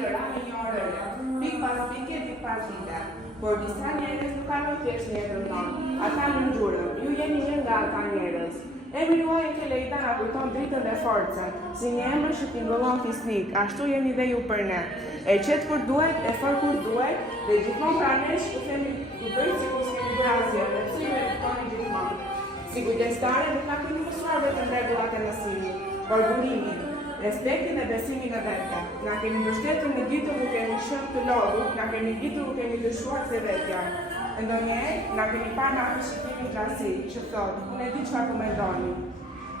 rëra me një orë rë, pik pas pike, pik pas dite. Por disa njerëz nuk kanë thjesht jetën tonë, ata në ngjyrën, ju jeni një nga ata njerëz. Emri juaj e Kelejta na kujton dritën dhe forcën, si një emër që tingëllon fisnik, ashtu jeni dhe ju për ne. E qetë kur duhet, e fort kur duhet, dhe gjithmonë pra nesh ku themi ku bëjt si ku s'kemi brazje, dhe pse ju e kuptoni gjithmonë. Si kujdestare nuk na keni mësuar vetëm rregullat e mësimit, por durimin, respektin dhe besimin në vete. Na keni mbështetur në ditur ku kemi shënë të lodhur, na keni ditur ku kemi dëshuar se vetja. Ndonjëherë, na keni parë me atë shikimin krasi, që thotë, unë e di çfarë po mendoni.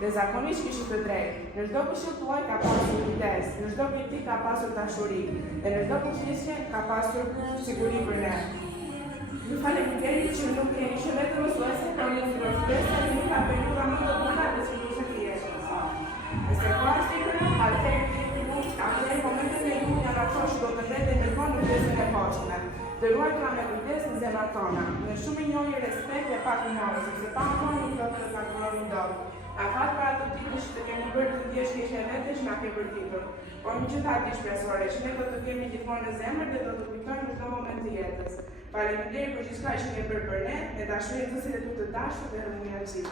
Dhe zakonisht kishit të drejtë, në çdo këshill tuaj ka pasur kujdes, në çdo kritik ka pasur dashuri, dhe në çdo përgjigje ka pasur siguri për ne. Ju faleminderit që nuk keni qenë vetëm mësuese, por një profesor që nuk ka perioda më të buna të cilësisë të jetës. Nëse po ashtu, atëherë momentet e ju janë ato që do të mbeten në fund në pjesën e poshtme. Dëruar me kujdes në zemrat tona, me shumë njohje, respekt dhe pak humor, sepse pa humor nuk do të zakonojmë dot. Na fat për ato ditë që të kemi bërë të ndjesh keq vetesh na ke bërtitur. Por megjithatë shpresore që ne do të kemi gjithmonë në zemër dhe do të kujtojmë në çdo moment të jetës. Faleminderit për gjithçka që keni bërë për ne, me dashurinë të cilët u të dashur dhe rëmujësi.